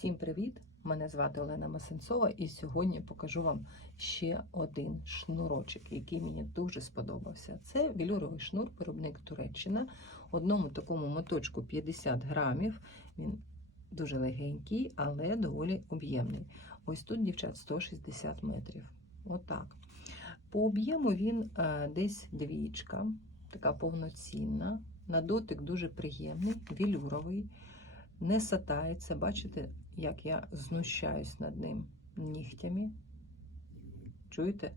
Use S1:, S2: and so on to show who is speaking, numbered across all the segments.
S1: Всім привіт! Мене звати Олена Масенцова, і сьогодні покажу вам ще один шнурочок, який мені дуже сподобався. Це вілюровий шнур, виробник Туреччина. Одному такому моточку 50 грамів. Він дуже легенький, але доволі об'ємний. Ось тут, дівчат, 160 метрів. Отак. По об'єму він е, десь двічка, така повноцінна. На дотик дуже приємний, вілюровий, не сатається. Бачите, як я знущаюсь над ним нігтями. Чуєте?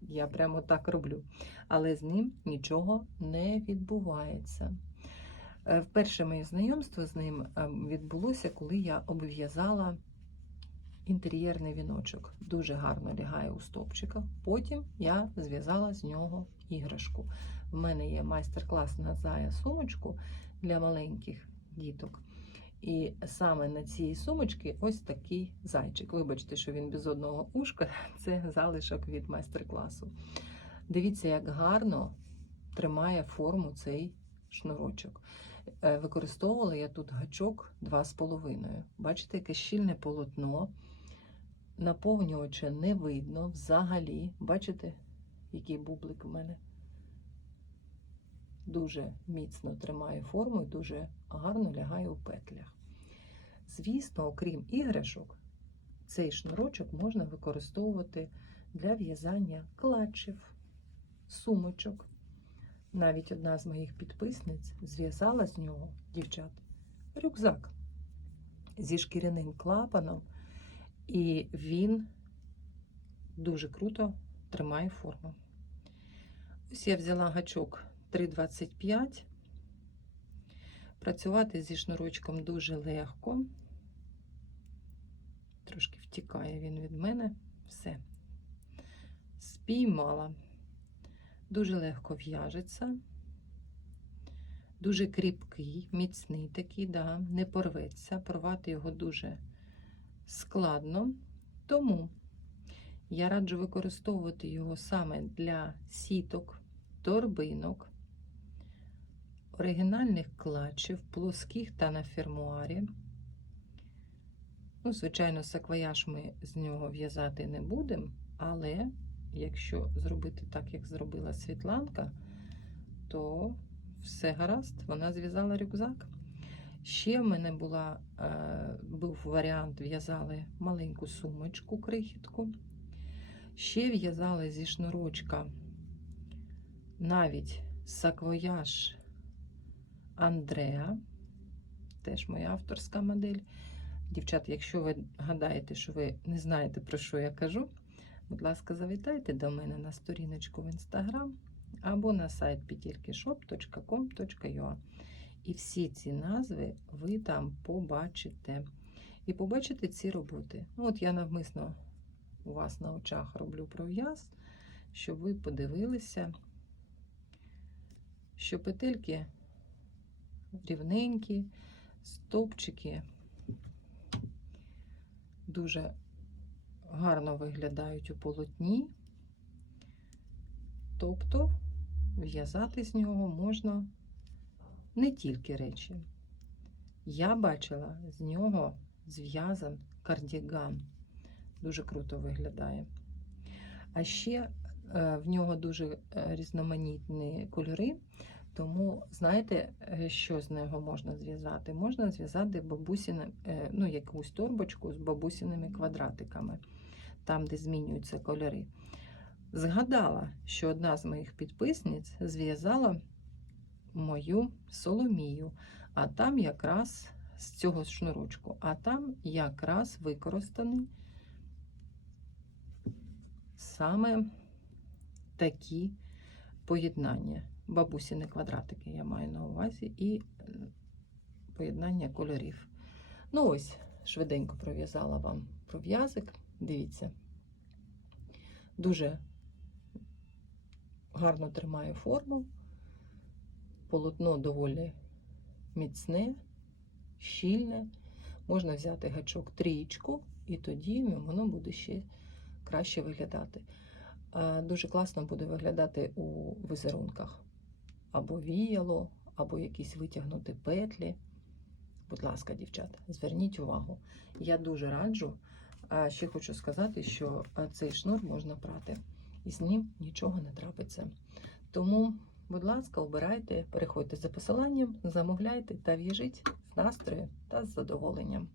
S1: Я прямо так роблю. Але з ним нічого не відбувається. Е, Вперше моє знайомство з ним е, відбулося, коли я обв'язала інтер'єрний віночок. Дуже гарно лягає у стопчиках. Потім я зв'язала з нього іграшку. В мене є майстер-клас на зая сумочку для маленьких діток. І саме на цій сумочці ось такий зайчик. Вибачте, що він без одного ушка, це залишок від майстер-класу. Дивіться, як гарно тримає форму цей шнурочок. Е, Використовувала я тут гачок 2,5. Бачите, яке щільне полотно. Наповнювача не видно взагалі. Бачите, який бублик у мене? Дуже міцно тримає форму і дуже гарно лягає у петлях. Звісно, окрім іграшок, цей шнурочок можна використовувати для в'язання клатчів, сумочок. Навіть одна з моїх підписниць зв'язала з нього, дівчат, рюкзак зі шкіряним клапаном, і він дуже круто тримає форму. Ось я взяла гачок 3,25. Працювати зі шнурочком дуже легко. Трошки втікає він від мене. Все. Спіймала. Дуже легко в'яжеться. Дуже кріпкий, міцний такий, да, не порветься. Порвати його дуже складно. Тому я раджу використовувати його саме для сіток, торбинок, оригінальних клатчів, плоских та на фермуарі. Ну, звичайно, саквояж ми з нього в'язати не будемо, але якщо зробити так, як зробила Світланка, то все гаразд, вона зв'язала рюкзак. Ще в мене була, е, був варіант, в'язали маленьку сумочку, крихітку. Ще в'язали зі шнурочка навіть саквояж Андреа, теж моя авторська модель. Дівчата, якщо ви гадаєте, що ви не знаєте, про що я кажу, будь ласка, завітайте до мене на сторіночку в інстаграм або на сайт petilkishop.com.ua. І всі ці назви ви там побачите. І побачите ці роботи. Ну, От я навмисно у вас на очах роблю пров'яз, щоб ви подивилися, що петельки рівненькі, стовпчики дуже гарно виглядають у полотні. Тобто в'язати з нього можна не тільки речі. Я бачила з нього зв'язан кардіган. Дуже круто виглядає. А ще е, в нього дуже е, різноманітні кольори. Тому, знаєте, е, що з нього можна зв'язати? Можна зв'язати бабусіни, ну, якусь торбочку з бабусіними квадратиками, там, де змінюються кольори. Згадала, що одна з моїх підписниць зв'язала мою соломію, а там якраз з цього шнурочку, а там якраз використаний саме такі поєднання. Бабусіни квадратики я маю на увазі, і поєднання кольорів. Ну, ось, швиденько пров'язала вам пров'язик. Дивіться, дуже гарно тримає форму, полотно доволі міцне, щільне. Можна взяти гачок трієчку, і тоді воно буде ще краще виглядати. Дуже класно буде виглядати у візерунках. Або віяло, або якісь витягнути петлі. Будь ласка, дівчата, зверніть увагу. Я дуже раджу. А ще хочу сказати, що цей шнур можна прати, і з ним нічого не трапиться. Тому, будь ласка, обирайте, переходьте за посиланням, замовляйте та в'яжіть з настрою та з задоволенням.